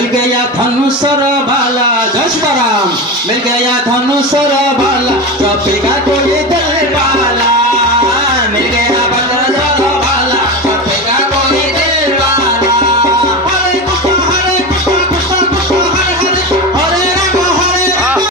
मिल गया धनुष और भाला, जय श्री राम। मिल गया धनुष और भाला, कपेगा कोई दल